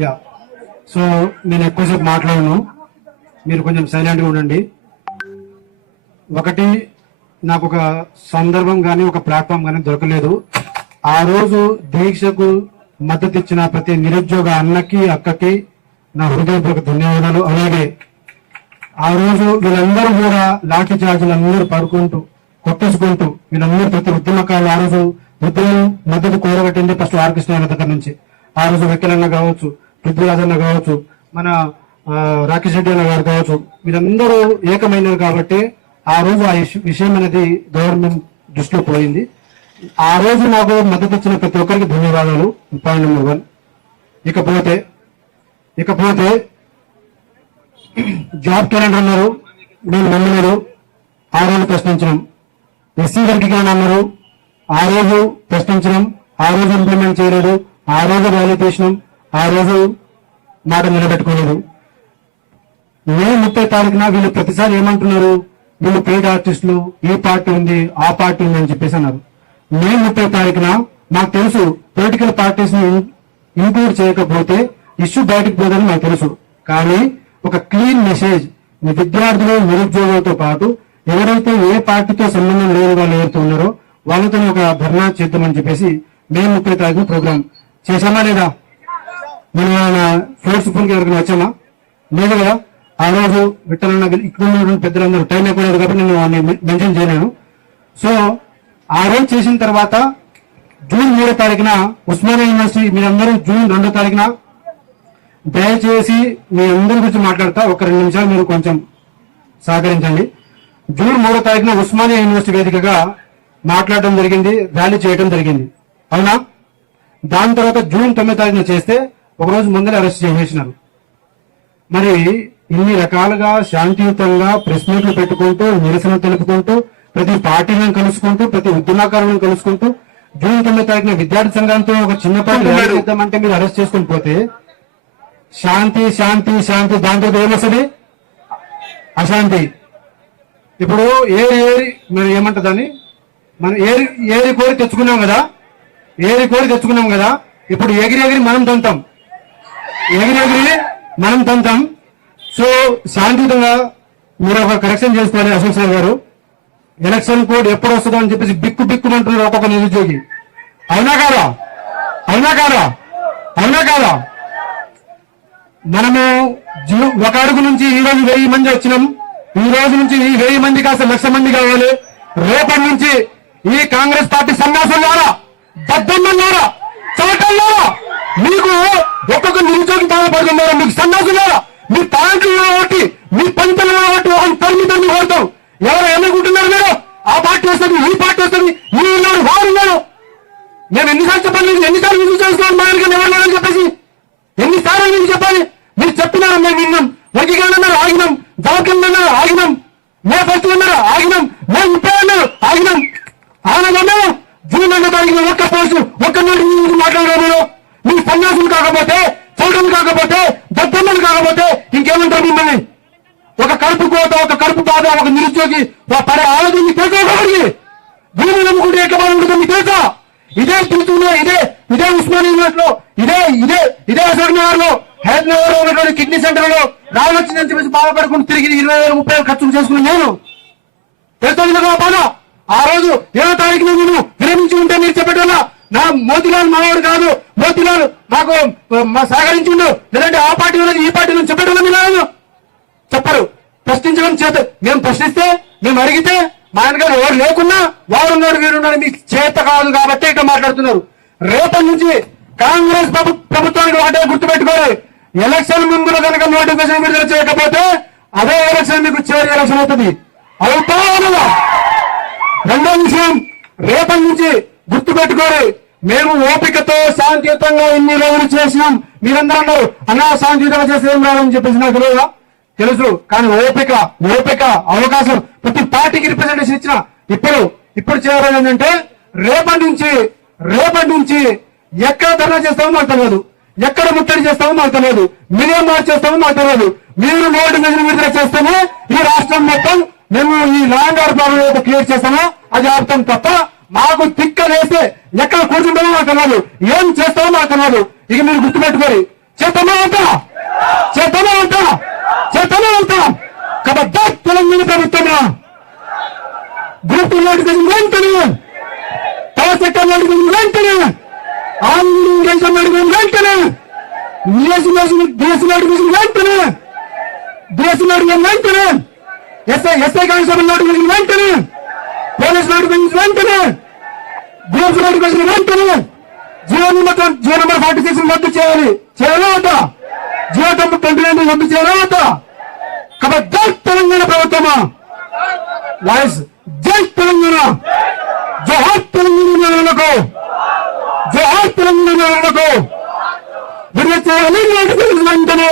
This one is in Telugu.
యా సో నేను ఎక్కువసేపు మాట్లాడను, మీరు కొంచెం సైలెంట్గా ఉండండి. ఒకటి, నాకు ఒక సందర్భం కానీ ఒక ప్లాట్ఫామ్ కానీ దొరకలేదు. ఆ రోజు దీక్షకు మద్దతు ఇచ్చిన ప్రతి నిరుద్యోగ అన్నకి అక్కకి నా హృదయపూర్వక ధన్యవాదాలు. అలాగే ఆ రోజు వీళ్ళందరూ కూడా లాఠీ చార్జీలు అందరూ పడుకుంటూ కొట్టేసుకుంటూ వీళ్ళందరూ ప్రతి ఉద్యమకాలు ఆ రోజు ఉద్యమం మద్దతు కోరగట్టింది ఫస్ట్ ఆర్ కృష్ణ దగ్గర నుంచి. ఆ రోజు వెక్కలన్న కావచ్చు, పృథ్వీరాజ్ అన్న కావచ్చు, మన రాకేష్ రెడ్డి అన్న గారు కావచ్చు, వీళ్ళందరూ ఏకమైనది కాబట్టి ఆ రోజు ఆ విషయం అనేది గవర్నమెంట్ దృష్టిలో పోయింది. ఆ రోజు నాకు మద్దతు ఇచ్చిన ప్రతి ఒక్కరికి ధన్యవాదాలు. Point number 1. ఇకపోతే జాబ్ క్యాలెండర్ అన్నారు, నేను నమ్మలేదు. ఆ రోజు ప్రశ్నించడం. ఎస్సీ వర్గీకరణ అన్నారు, ఆ రోజు ప్రశ్నించడం, ఆ రోజు ఇంప్లిమెంట్ చేయలేదు, ఆ రోజు ర్యాలీ తీసినాం, ఆ రోజు మాట నిలబెట్టుకోలేదు. మే 30 తారీఖున వీళ్ళు ప్రతిసారి ఏమంటున్నారు, వీళ్ళు పెయిడ్ ఆర్టిస్టులు, ఈ పార్టీ ఉంది ఆ పార్టీ ఉంది అని చెప్పేసి అన్నారు. మే 30 తారీఖున నాకు తెలుసు పొలిటికల్ పార్టీస్ ని ఇంక్లూడ్ చేయకపోతే ఇష్యూ బయటకు పోదని నాకు తెలుసు. కానీ ఒక క్లీన్ మెసేజ్ విద్యార్థులు నిరుద్యోగులతో పాటు ఎవరైతే ఏ పార్టీతో సంబంధం లేని వాళ్ళు ఎవరైతే ఉన్నారో వాళ్ళతో ఒక ధర్నా చేద్దామని చెప్పేసి మే 30 తారీఖున ప్రోగ్రామ్ చేశామా లేదా? మన ఫోర్స్ ఫుల్కి ఎవరికైనా వచ్చామా? లేదు కదా. ఆ రోజు విట్టలన్న ఇక్కడ ఉన్న పెద్దలందరూ టైం అయిపోలేదు కాబట్టి నేను మెన్షన్ చేయలేను. సో ఆ రోజు చేసిన తర్వాత జూన్ 3 తారీఖున ఉస్మానియా యూనివర్సిటీ, మీరందరూ జూన్ 2 తారీఖున దయచేసి మీ అందరి గురించి మాట్లాడతా, ఒక 2 నిమిషాలు మీరు కొంచెం సహకరించండి. జూన్ 3 తారీఖున ఉస్మానియా యూనివర్సిటీ వేదికగా మాట్లాడడం జరిగింది, ర్యాలీ చేయడం జరిగింది, అవునా? దాని తర్వాత జూన్ 9 తారీఖున చేస్తే ఒకరోజు ముందరే అరెస్ట్ చేసేసినారు. మరి ఇన్ని రకాలుగా శాంతియుతంగా ప్రెస్ మీట్లు పెట్టుకుంటూ నిరసన తెలుపుకుంటూ ప్రతి పార్టీలను కలుసుకుంటూ ప్రతి ఉద్యమకారులను కలుసుకుంటూ జూన్ 9 తారీఖున విద్యార్థి సంఘంతో ఒక చిన్నపాటి ర్యాలీ చేద్దామంటే మీరు అరెస్ట్ చేసుకుని పోతే శాంతి శాంతి శాంతి, దాంతో ఏమొస్తుంది? అశాంతి. ఇప్పుడు ఏరి మరి ఏమంటదని మనం ఏరి కోరి తెచ్చుకున్నాం కదా, ఇప్పుడు ఎగిరి మనం తంతాం, మనం తంతాం. సో శాంతియుతంగా మీరు ఒక కరెక్షన్ చేసుకోవాలి. అశోక్ సార్ గారు, ఎలక్షన్ కోడ్ ఎప్పుడు వస్తుందో అని చెప్పేసి బిక్కుమంటున్నారు ఒక్కొక్క నిరుద్యోగి. అవునా కాదా? మనము ఒక అడుగు నుంచి ఈ రోజు 1000 మంది వచ్చినాం. ఈ రోజు నుంచి ఈ 1000 మంది కాస్త 1,00,000 మంది కావాలి. రేపటి నుంచి ఈ కాంగ్రెస్ పార్టీ సన్యాసులారా, దద్దమ్మలారా, చోటల్లారా, మీకు ఒక్కొక్క నిరుద్యోగి బాధపడుతున్నారా, మీకు సన్యాసులారా, మీ ప్యాంట్లు కాబట్టి మీ పంటలు కాబట్టి వాళ్ళు తల్లి కోరుతాం. ఎవరు ఎన్నుకుంటున్నారు? మీరు ఆ పార్టీ వస్తుంది, ఈ పార్టీ వస్తుంది, ఈ ఉన్నాడు వారు ఉన్నారు. మేము ఎన్నిసార్లు చెప్పాలి, ఎన్నిసార్లు విజయం చేసుకోవాలి మా దగ్గర ఎవరు చెప్పేసి ఎన్నిసార్లు మీకు చెప్పాలి? మీరు చెప్పినారు, మేము విన్నాం. వర్గీకరణ అన్నారు, ఆగినాం. జాబ్ అన్నారు, ఆగినాం. మే 1 అన్నారు, ఆగినాం. మే 30 అన్నారు, ఆగినాం. ఆనగన్నాము. జూన్ 2 తారీఖున ఒక్క పోస్టు ఒక్క నోటి మాట్లాడారు. మీ సన్యాసులు కాకపోతే, చౌటలు కాకపోతే, దద్దమ్మలు కాకపోతే ఇంకేమంటారు మిమ్మల్ని? ఒక కడుపు కోత, ఒక కడుపు బాధ, ఒక నిరుద్యోగి పడే ఆలోచన మీకు తెలుసా? ఒకరికి భూమి నమ్ముకుంటే ఎట్లా బాగుంటుందో మీకు తెలుసా? ఇదే తిరుగుతున్నా, ఇదే ఉస్మానియా యూనివర్సిటీలో, ఇదే అశోక్ నగర్ లో, హెల్త్ నగర్ లో ఉన్నటువంటి కిడ్నీ సెంటర్ లో రావచ్చిందని చెప్పేసి బాధపడుకుంటూ తిరిగి 20,000-30,000 ఖర్చులు చేసుకుని నేను తెలుసా బాధ. ఆ రోజు 7వ తారీఖున నేను విరమించి ఉంటే మీరు చెప్పేటోళ్ళ నా మోతీలాల్ మావాడు కాదు, మోతీలాల్ మాకు సహకరించిండు, లేదంటే ఆ పార్టీ ఉన్నది ఈ పార్టీ నుంచి చెప్పేటోళ్ళ మీరు చెప్పరు. ప్రశ్నించడం చేత మేము ప్రశ్నిస్తే, మేము అడిగితే మా ఆయనగారు ఎవరు లేకున్నా వారున్నాడు వీరున్నాడు మీకు చేత కాదు కాబట్టి ఇట్లా మాట్లాడుతున్నారు. రేపటి నుంచి కాంగ్రెస్ ప్రభుత్వానికి ఒకటే గుర్తుపెట్టుకోవాలి, ఎలక్షన్ ముందు కనుక నోటిఫికేషన్ విడుదల చేయకపోతే అదే ఎలక్షన్ మీకు చివరి ఎలక్షన్ అవుతుంది. అవుతా. రెండో విషయం, రేపటి నుంచి గుర్తుపెట్టుకోవాలి, మేము ఓపికతో శాంతియుతంగా ఇన్ని రోజులు చేసినాం. మీరందరూ అన్నారు అన్నా శాంతియుతంగా చేసి ఏం రాదని చెప్పేసి నాకు తెలియదా? తెలుసు. కానీ ఓపిక అవకాశం ప్రతి పార్టీకి రిప్రజెంటేషన్ ఇచ్చిన ఇప్పుడు చేయాలి ఏంటంటే రేపటి నుంచి ఎక్కడ ధర్నా చేస్తామో మాకు తెలియదు, ఎక్కడ ముట్టడి చేస్తామో మాకు తెలియదు, మీరేం మార్చి చేస్తామో మాకు తెలియదు. మీరు నోటిఫికేషన్ విడుదల చేస్తామో ఈ రాష్ట్రం మొత్తం మేము ఈ ల్యాండ్ ఆర్డర్ ప్రాబ్లం క్లియర్ చేస్తామో అది ఆపుతాం తప్ప మాకు తిక్క వేస్తే ఎక్కడ కూర్చుంటామో మాకు తెలియదు, ఏం చేస్తామో మాకు తెలియదు. ఇక మీరు గుర్తుపెట్టుకోరు, చేద్దామా అంటా చేద్దామా అంటా చేద్దామా అంటా కాబట్టి తెలంగాణ ప్రభుత్వమా గ్రూప్ నోటిఫికేషన్ వెంటనే పవర్ సెక్టర్ నోటిఫికేషన్ వెంటనే ఆంధ్ర నోటిఫికేషన్ వెంటనే డిఎస్సీ నోటిఫికేషన్ వెంటనే డిఎస్సీ నోటిఫికేషన్ వెంటనే ఎస్ఐ కానిస్టేబుల్ నోటిఫికేషన్ వెంటనే పోలీస్ నోటిఫికేషన్ వెంటనే గ్రూప్ నోటిఫికేషన్ వెంటనే జియో నెంబర్ 46 రద్దు చేయాలి చేయాలా వద్దా జియో నెంబర్ 29 రద్దు చేయాలా వద్దా కాబట్టి తెలంగాణ ప్రభుత్వమా వాయిస్ జై తెలంగాణ జోహార్ తెలంగాణకు జోహార్ తెలంగాణకు విడుదల చేయాలి నోటిఫికేషన్ వెంటనే